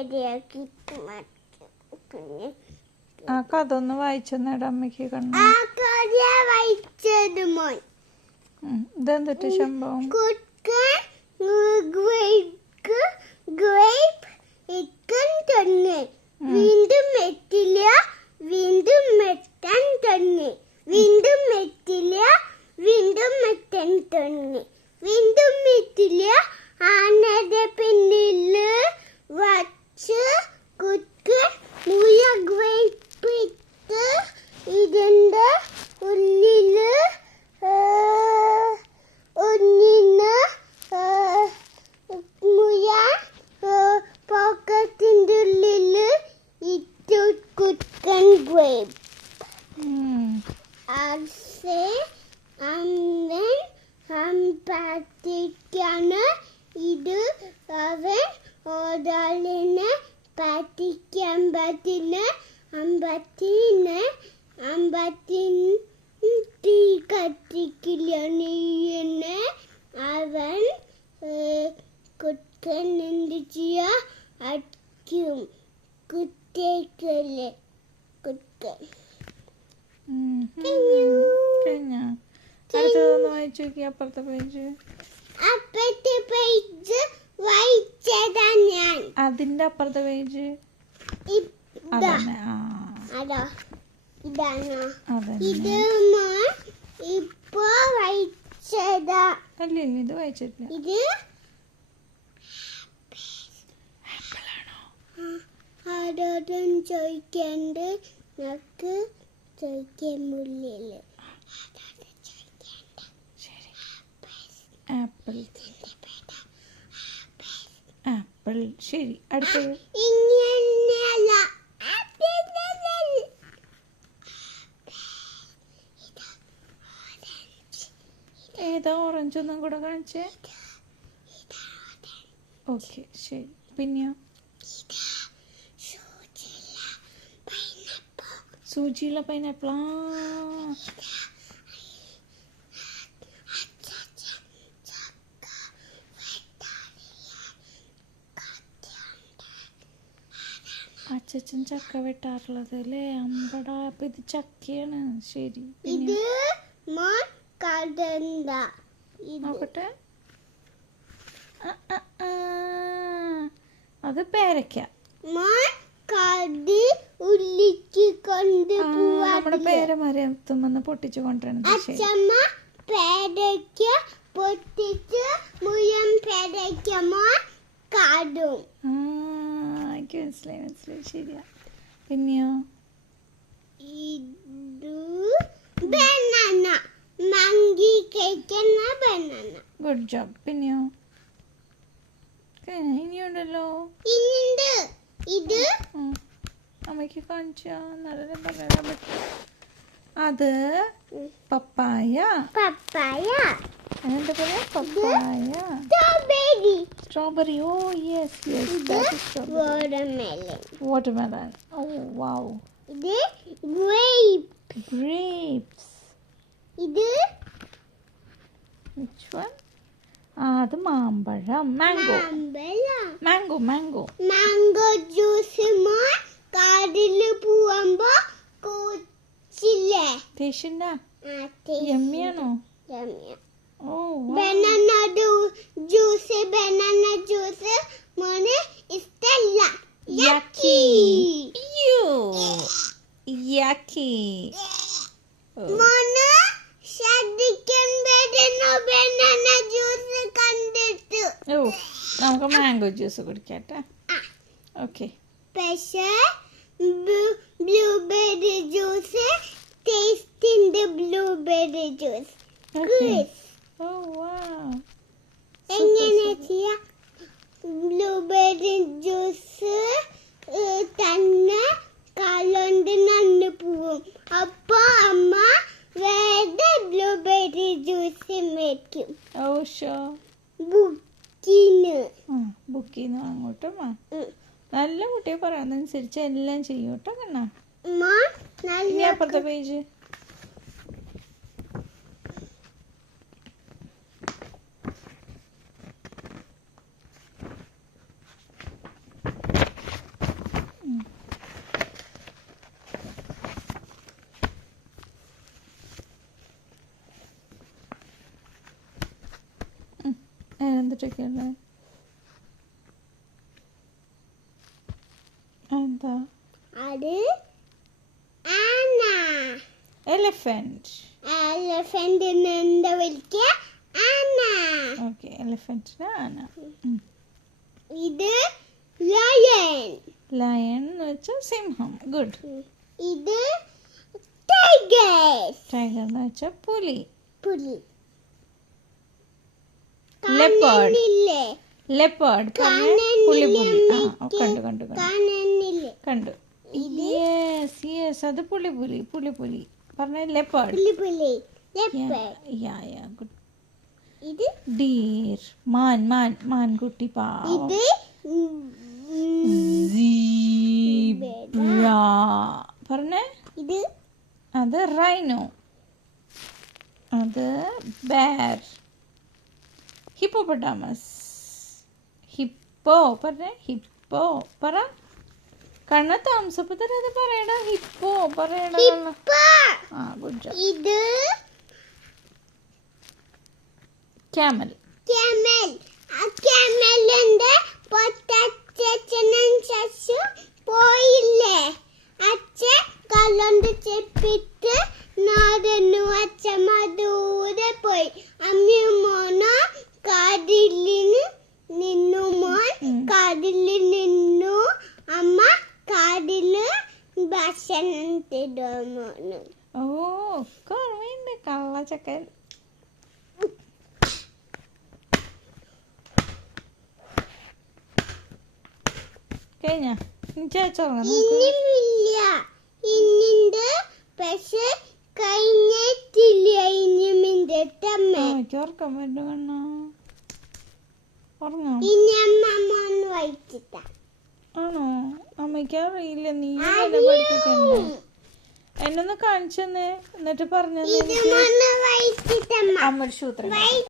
ശരിയാക്കി പിന്നെ ആ കഥ ഒന്ന് വായിച്ചെന്നേടാ അമ്മയ്ക്ക് കണ്ണു. ആ കഥ വായിച്ചത് മോൻ. ഇതെന്തിട്ട് സംഭവം? വീണ്ടും എത്തില്ല, വീണ്ടും എത്താൻ തുടങ്ങി, വീണ്ടും എത്തില്ല, വീണ്ടും എത്താൻ തുടങ്ങി, വീണ്ടും എത്തില്ല. ആനയുടെ പിന്നില് വച്ച് കുക്ക് മുയ ഗ്രേപ്പിട്ട് ഇതിന്റെ ഉള്ളില് ഒന്നിന് മുയ പോക്കറ്റിന്റെ ഉള്ളില് ഇട്ടു കുക്കൻ ഗ്രേപ്പ്. അസേ അമ്മൻ പറ്റിക്കാണ് ഇത്. അവൻ ഒരാളിനെ പറ്റിക്കാൻ പറ്റില്ല. തീ കത്തിക്കില്ല നീയെന്ന് അവൻ കുട്ടൻ എന്ത് ചെയ്യാ? അടിക്കും. കുത്തേക്കല്ലേ കുട്ടൻ. അടുത്തതൊന്ന് വായിച്ചു നോക്കി. അപ്പുറത്തെ പേജ് വായിച്ചതാ ഞാൻ. അതിന്റെ അപ്പുറത്തെ പേജ് ഇതാണ്. ഇത് ഇപ്പൊ വായിച്ചതാ. അല്ലേ ഇത് വായിച്ചിട്ടില്ല. ഇത് ആരോടും ചോദിക്കണ്ട്. നമുക്ക് ചോദിക്കാൻ മുള്ളില്. ആപ്പിൾ. ആപ്പിൾ. ശരി. അടുത്തത് ഇങ്ങനെയല്ല. ഏതാ ഓറഞ്ച്? ഒന്നും കൂടെ കാണിച്ചേ. ഓക്കെ ശരി. പിന്നെയോ? സൂചിയുള്ള പൈനാപ്പിൾ. അച്ഛൻ ചക്ക വെട്ടാറുള്ളത് അല്ലേ? അമ്പടാ. അപ്പൊ ഇത് ചക്കയാണ്. ശരി. ഇത് നോക്കട്ടെ. അത് പേരയ്ക്ക. നമ്മുടെ പേരമരത്തുമെന്ന് പൊട്ടിച്ചു കൊണ്ടുവരുന്നത്. പേരയ്ക്ക പൊട്ടിച്ച് മുഴുവൻ പേരയ്ക്ക കാടും. എനിക്ക് മനസ്സിലായി. ശരിയാ. പിന്നെയോ? ഇത് ബനാന. മങ്കി കഴിക്കുന്ന ബനാന. Good job. പിന്നെയോ? ഇനിയുണ്ടല്ലോ. ഇനിയുണ്ട്. ഇത് അമ്മയ്ക്ക് കാണിച്ചാ നല്ല പറയാൻ പറ്റും. അത് പപ്പായ. എന്താ പറയാ? Papaya. Strawberry. Oh yes. Watermelon. Oh wow. ഇത് grapes. ഇത് which one? അത് മാമ്പഴം. Mango juice. കാടില് പോവുമ്പോ കുടിച്ചില്ലേ? ടേസ്റ്റിണ്ട? യമ്മിയാണോ? ഓ ബനാന ജ്യൂസ് മോനെ ഇഷ്ടല്ല. yucky. മോനെ ശ്രദ്ധിക്കാൻ പറ്റുന്നു ബനാന ജ്യൂസ് കണ്ടിട്ട്. ഓ നമുക്ക് മാംഗോ ജ്യൂസ് കുടിക്കട്ടെ. ഓക്കെ. പക്ഷേ ബ്ലൂബെറി ജ്യൂസ് ടേസ്റ്റിന്റെ ബ്ലൂബെറി ജ്യൂസ്. ഓ വാവ്. എങ്ങനെ ചെയ്യാ? ബ്ലൂബെറി ജ്യൂസ് തന്നെ കാലുകൊണ്ട് നന്നു പോവും. അപ്പൊ അമ്മ വേറെ ബ്ലൂബെറി ജ്യൂസ് മേടിക്കും. ഓ ഷോ. ബുക്കിന്ന് അങ്ങോട്ടും നല്ല കുട്ടിയെ പറയുന്നതനുസരിച്ച് എല്ലാം ചെയ്യും കേട്ടോ കണ്ണാ. ഇനി അപ്പുറത്തെ പേജ്. എന്തിട്ടൊക്കെയല്ലേ എന്താ അത് ആന. എലിഫന്റ്. എലിഫന്റിന് എന്താ വിളിക്കുക? ആന. ഓക്കെ, എലിഫന്റിന് ആന. ഇത് ലയൺ. ലയൺ എന്ന് വെച്ചാൽ സിംഹം. ഗുഡ്. ഇത് ടൈഗർ. ടൈഗർ എന്ന് വെച്ചാൽ പുലി. പുലി. ലെപ്പേർഡ്. കാണുന്നില്ലേ? ലെപ്പേർഡ് പുലി പുലി. ആ കണ്ടു കണ്ടു കണ്ടു കാണുന്നില്ലേ? കണ്ടു. യെസ് യെസ്, അത് പുലി പുലി പുലി പുലി പറഞ്ഞ ലെപ്പേർഡ്. പുലി പുലി. ലെപ്പേർഡ്. യാ യാ ഗുഡ്. ഇത് ഡീർ. മാൻ മാൻ മാൻകുട്ടി പാവം. ഇത് സീബ്ര പറഞ്ഞേ. ഇത് അത് റൈനോ. അത് ബെയർ. ഹിപ്പോപ്പൊട്ടാമസ്. ഹിപ്പോ പറഞ്ഞേ. ഹിപ്പോ പറ. കണ്ണ താമസപ്പ് തരാതെ പറയടാ. ഹിപ്പോ പറയടാ. ഹിപ്പോ. ആ ഗുഡ് ജോബ്. ഇത് ക്യാമൽ. ക്യാമൽ. ആ ക്യാമലിന്റെ പൊട്ടച്ഛനും ശശു പോയില്ലേ? അച്ഛൻ കല്ലുകൊണ്ട് ചെപ്പിട്ട് നടന്നു. അച്ഛമ്മ ദൂരെ പോയി. അമ്മയും മോനോ കാടിലിന് നിന്നു. മോൻ കാടിലിൽ നിന്നു. അമ്മ കാടില് ഭക്ഷണം തരുമോന്നു. ഓ ഓർമ്മയുണ്ട്. കള്ളച്ചക്കൻ. കഴിഞ്ഞ ചേച്ചോർങ്ങ. ഇനിമില്ല. ഇന്നിണ്ട് പക്ഷെ കഴിഞ്ഞിട്ടില്ല. ഇനിമിന്റെ തമ്മ. എനിക്ക് ഉറക്കം വരുന്നു കണ്ണ. ഉറങ്ങാം. ഇനി അമ്മ മോൻ വായിച്ചിട്ട. ആണോ? അമ്മയ്ക്ക് അറിയില്ല. നീ എന്നെ പഠിപ്പിക്കണ്ടേ? എന്നൊന്ന് കാണിച്ചെന്നേ, എന്നിട്ട് പറഞ്ഞു ഇത് മോനെ വായിച്ചിട്ടമ്മ. അമ്മ ഒരു സൂത്രം.